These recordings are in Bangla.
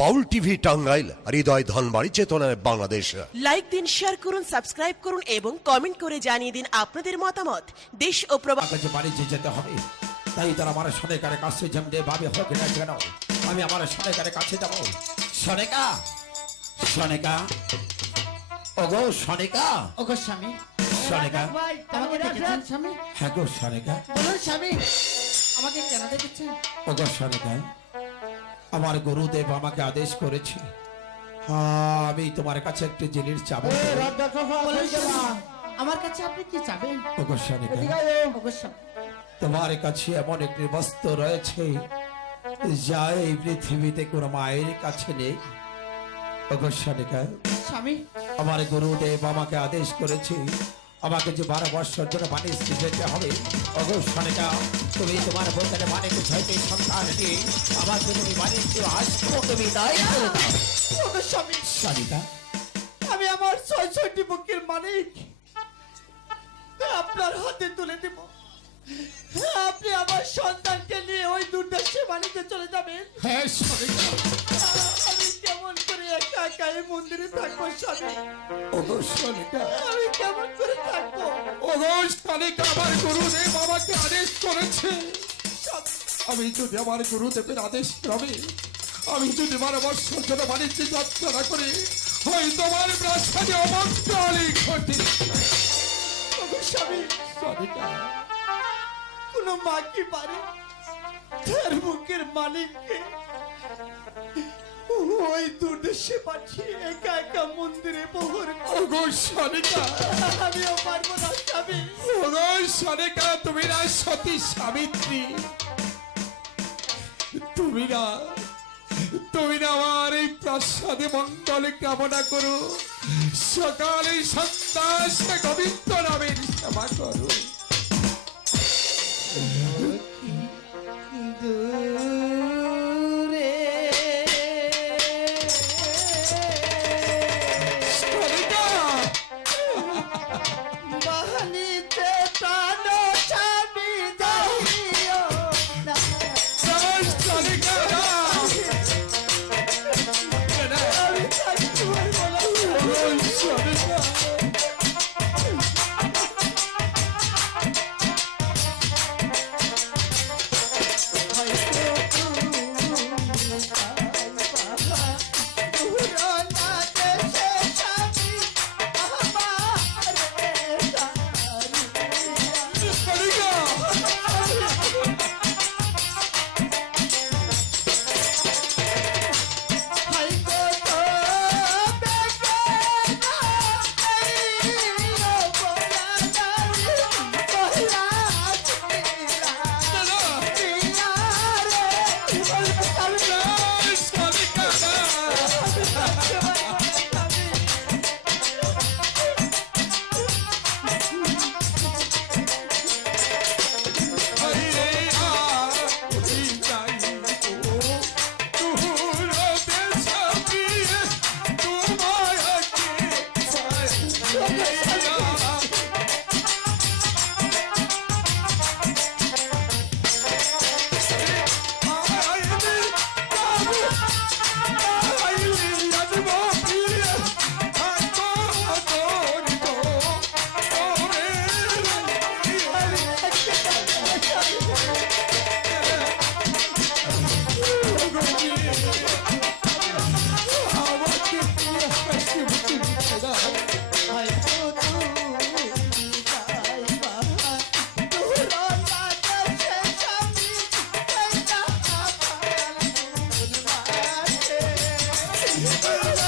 বাউল টিভি টাঙ্গাইল হৃদয় ধনবাড়ি চেতনায় বাংলাদেশ। লাইক দিন শেয়ার করুন সাবস্ক্রাইব করুন এবং কমেন্ট করে জানিয়ে দিন আপনাদের মতামত। দেশ ও প্রবাস বাণিজ্যে যেতে হবে তাই তারা আমার সনেকার কাছে যেমন ভাবে হোক না কেন আমি আমার সনেকার কাছে যাব। সনেকা সনেকা ওগো সনেকা ওগো স্বামী। সনেকা। আমাকে দেখেছেন স্বামী? হ্যাঁ গো সনেকা। বলুন স্বামী আমাকে কেন দেখেছেন? ওগো সনেকা। আমার গুরুদেব আমাকে আদেশ করেছে। হ্যাঁ, আমি তোমার কাছে একটি জিনিস চাবো। আমার কাছে আপনি কি চাবেন? ওগো সনেকা ওগো স্বামী তোমার কাছে এমন একটি বস্তু রয়েছে যা এই পৃথিবীতে কোনো মায়ের কাছে নেই। স্বামী। আমার গুরুদেব আমাকে আদেশ করেছে আমাকে যে বারো বছর জন্য মানিস যেতে হবে অবশ্যণিকা তুমি তোমার বোতলে মানিক ছয়টি সন্তানকে আমাকে তুমি মানিক আসব তুমি তাই স্বামী। আমি আমার ছয় ছয়টি বুকের মালিক। আপনার হাতে তুলে দেব। আপনি আমার সন্তানকে নিয়ে ওই দুর্দশে বাণিজ্যে চলে যাবেন। হ্যাঁ কেমন করে একা একা এই মন্দিরে থাকব স্বামী? অবশ্যণিকা আমি কেমন করে থাকব? অবশ্যণিকা আমার গুরুদেব আমাকে আদেশ করেছে। আমি যদি আমার গুরুদেবের আদেশ ক্রমে আমি যদি বছর জন্য বাণিজ্যে যাত্রা করি হয়তো আমার প্রাসাদে অমঙ্গলই ঘটে। ওগো স্বামী সনিকা কোনো মা কি পারে? তার বুকের মালিককে ওই দুর্দশে পাঠিয়ে একা একা মন্দিরে প্রহর। ওগো সনিকা। আমিও পারব না স্বামী। ওগো সনিকা তুমি না সতী সাবিত্রী। তুমি না তুমি না আমার এই প্রাসাদে মঙ্গল কামনা করো। সকালে সন্ধ্যা গোবিন্দ নামের সেবা করো। Yeah.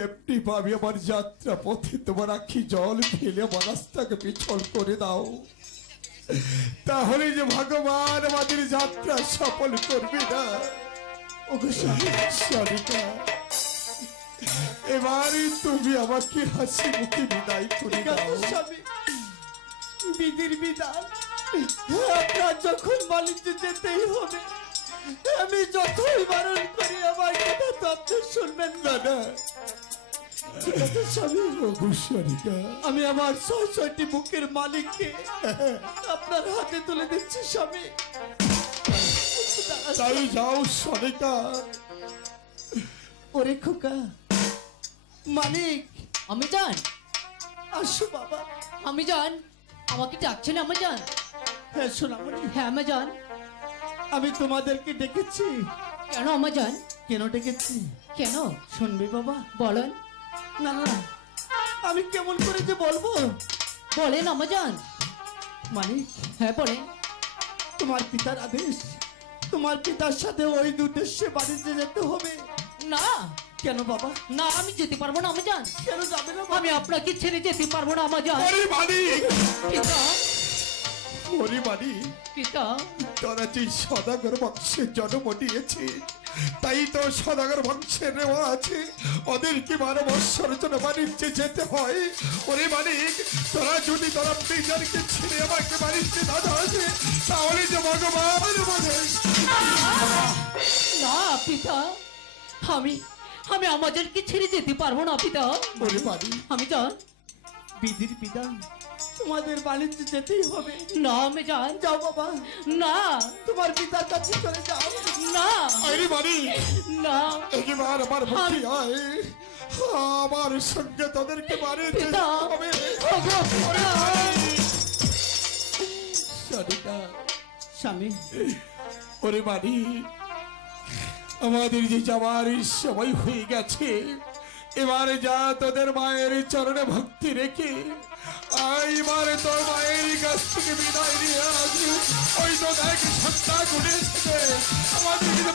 এমনি ভাবে আমার যাত্রা পথে তোমার আখি জল ফেলে আমার রাস্তাকে পিছল করে দাও। তাহলে যে ভগবান আমাদের যাত্রা সফল করবে না। ওগো এবারে তুমি আমাকে হাসি মুখে বিদায় করে দাও। স্বামী। বিধির বিধান। আপনার যখন বাণিজ্যে যেতেই হবে আমি যতই বারণ করি আমার কথা তো শুনবেন না আমি আমার ছয় ছয়টি বুকের মালিককে আপনার হাতে তুলে দিচ্ছি স্বামী। তাই যাও সরিতা ওরে খোকা মালিক। আমি জান আসো বাবা। আমি জান আমাকে ডাকছেন আমি জান হ্যাঁ সোনামণি হ্যাঁ আমি জান আমি তোমাদেরকে ডেকেছি। কেন আমার জান কেন ডেকেছি? কেন? শুনবি বাবা। বলেন। না না আমি কেমন করে যে বলব? বলেন আমার মানে? হ্যাঁ বলেন। তোমার পিতার আদেশ। তোমার পিতার সাথে ওই উদ্দেশ্যে বাড়িতে যেতে হবে। না। কেন বাবা? না আমি যেতে পারব না আমার জান কেন যাবে না আমি আপনাকে ছেড়ে যেতে পারব না আমার জান ওরে পিতা মালিক পিতা তোরা যে সদাগর বংশের জন্ম দিয়েছে তাই তো সদাগর বংশের রেওয়া আছে। ওদেরকে বারো বৎসর জন্য বাণিজ্যে যেতে হয়? ওরে মালিক তোরা যদি তোরা নিজেরকে ছেড়ে আমাকে বাণিজ্যে যাওয়াছে তাহলে যে ভগবান বলে। না পিতা। আমি আমি আমাদেরকে ছেড়ে যেতে পারব না পিতা। ওরে মালিক আমি জান। বিধির বিধান তোমাদের বাণিজ্যে যেতেই হবে। না আমি জান যাও বাবা। না। তোমার পিতার কাছে চলে যাও। না। ওরে মালিক না। এবার আমার ভক্তি হয়। আমার সঙ্গে তোদেরকে যেতে হবে। স্বামী। ওরে বাড়ি আমাদের যে যাওয়ার সময় হয়ে গেছে এবারে যা তোদের মায়ের চরণে ভক্তি রেখে এইবারে তোর মায়ের কাছ থেকে বিদায় নিয়ে আসি। ওই তো সত্তা এসেছে আমাদের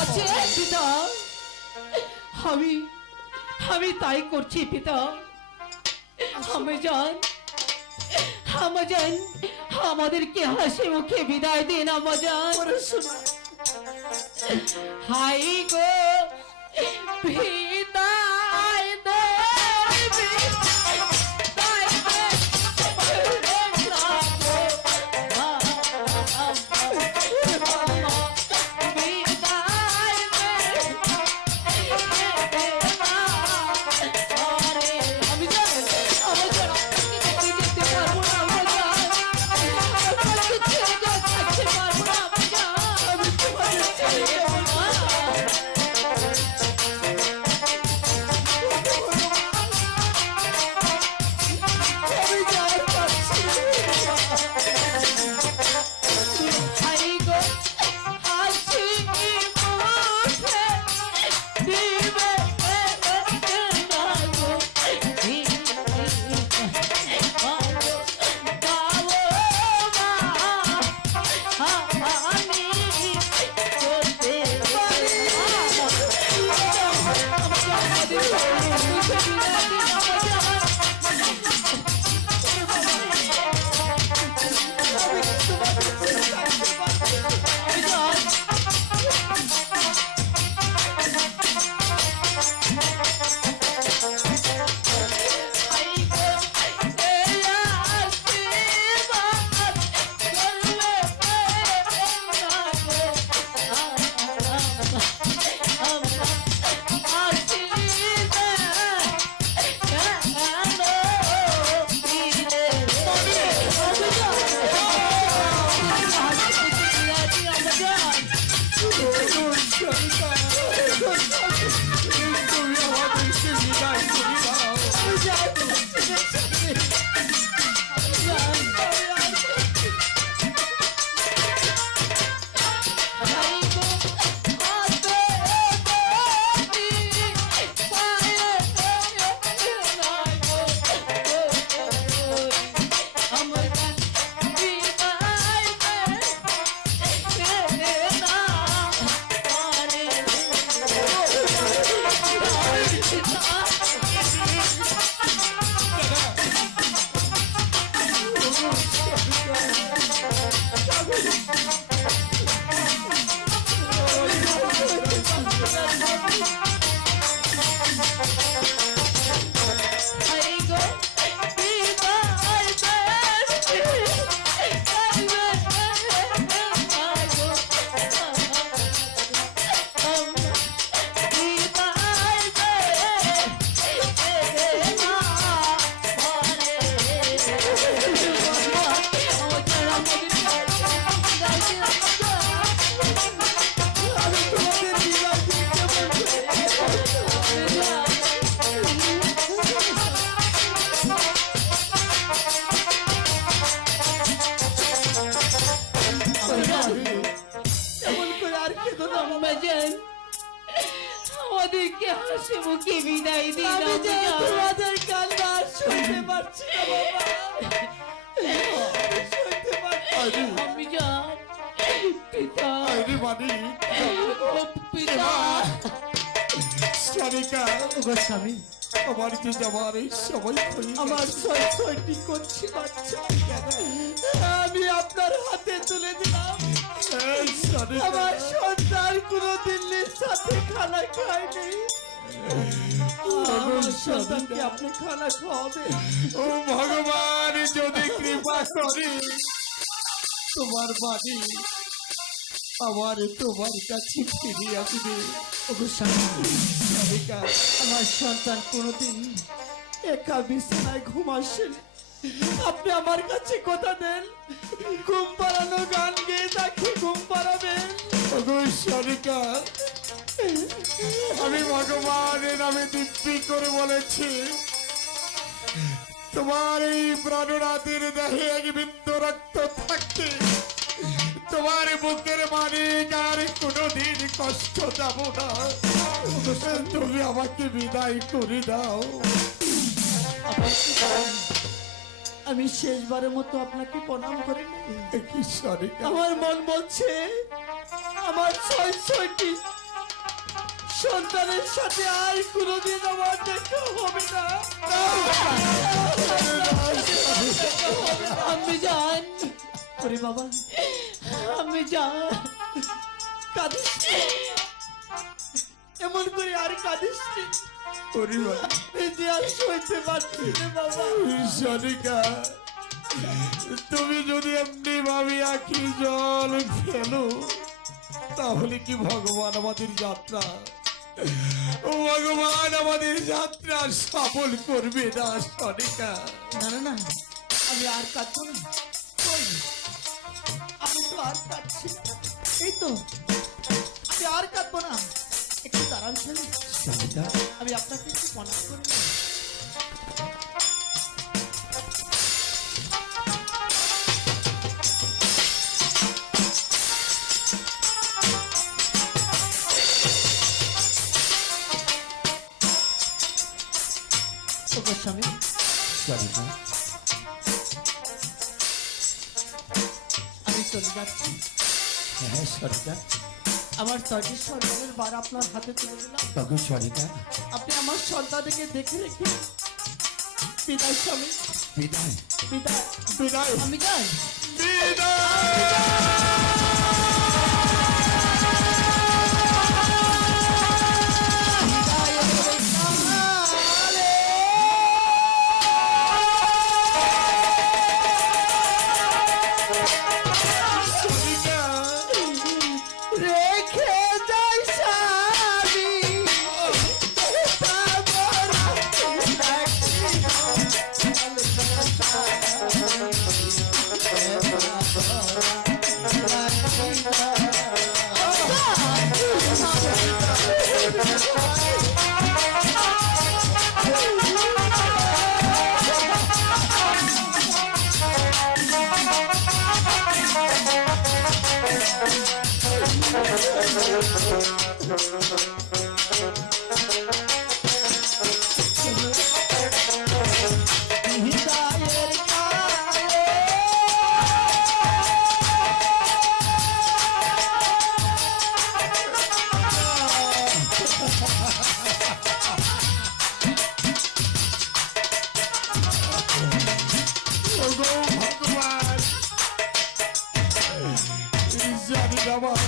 আছে পিতা। আমি আমি তাই করছি পিতা। আমি জান আমি জান আমাদেরকে হাসি মুখে বিদায় দিন আমার জান। ওরে শোনা হাই গো। Thank you. আর। বাজান আমাদেরকে হাসি মুখে বিদায় দিন আমি যে তোমাদের কান্না আর শুনতে পারছি না বাবা। শুনতে পারছি পিতা। সারিকা গোস্বামী আমার যে যাবার এই হয়ে আমার ছয় ছয়টি করছি বাচ্চা। আমি আপনার হাতে তুলে দিলাম। আমার সন্তান কোনো দিল্লির সাথে খানা খায়নি। আপনি খানা খাওয়াবেন। ও ভগবান যদি কৃপা করে। তোমার বাড়ি আমার তোমার কাছে ফিরে আসবে। ঘুম আপনি আমার কাছে কথা দেন। ঘুম পাড়ানো গান তাকে ঘুম পাড়াবেন। আমি ভগবানের নামে দিব্যি করে বলেছি। তোমার এই প্রাণনাথের দেহে এক বিন্দু রক্ত থাকতে তোমার বুকের মালিক আর কোনোদিন কষ্ট যাব না তুমি আমাকে বিদায় করে দাও আমি শেষবারের মতো আপনাকে প্রণাম করি আমার মন বলছে আমার ছয় ছয়টি সন্তানের সাথে আর কোনোদিন আমার দেখা হবে না আম্মাজান, ওরে বাবা আম্মাজান, কাঁদিস এমন করে আর কাঁদিস যে তুমি যদি এমনি ভাবে আখি জল ফেলো তাহলে কি ভগবান আমাদের যাত্রা ও ভগবান আমাদের যাত্রা সফল করবে না সনিকা না না আমি আর কাঁদবো না কই? আমি তো আর কাঁদছি না। এই তো আমি আর কাঁদবো না। একটু দাঁড়ান ছেলে আমি আপনাকে একটু প্রণাম করি। স্বামী চলে যাচ্ছি। হ্যাঁ সরিতা। আমার ছয়টি সন্তানের বার আপনার হাতে তুলে দিলাম। তখন সরিতা? আপনি আমার সন্তানকে দেখে রেখে বিদায় স্বামী বিদায় বিদায়। বিদায় আম্মাজান, রেখে আমার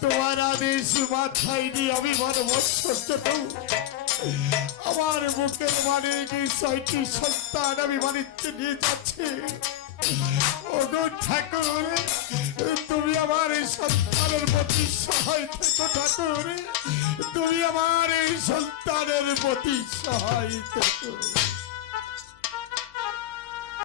তোমার আদেশ মাথায় নিয়ে আমি বারো আমার বুকের মানে ছয়টি সন্তান আমি বাণিজ্য নিয়ে যাচ্ছি। ঠাকুর, তুমি আমার এই সন্তানের প্রতি সহায় থেকো ঠাকুর। তুমি আমার এই সন্তানের প্রতি সহায় থেকো।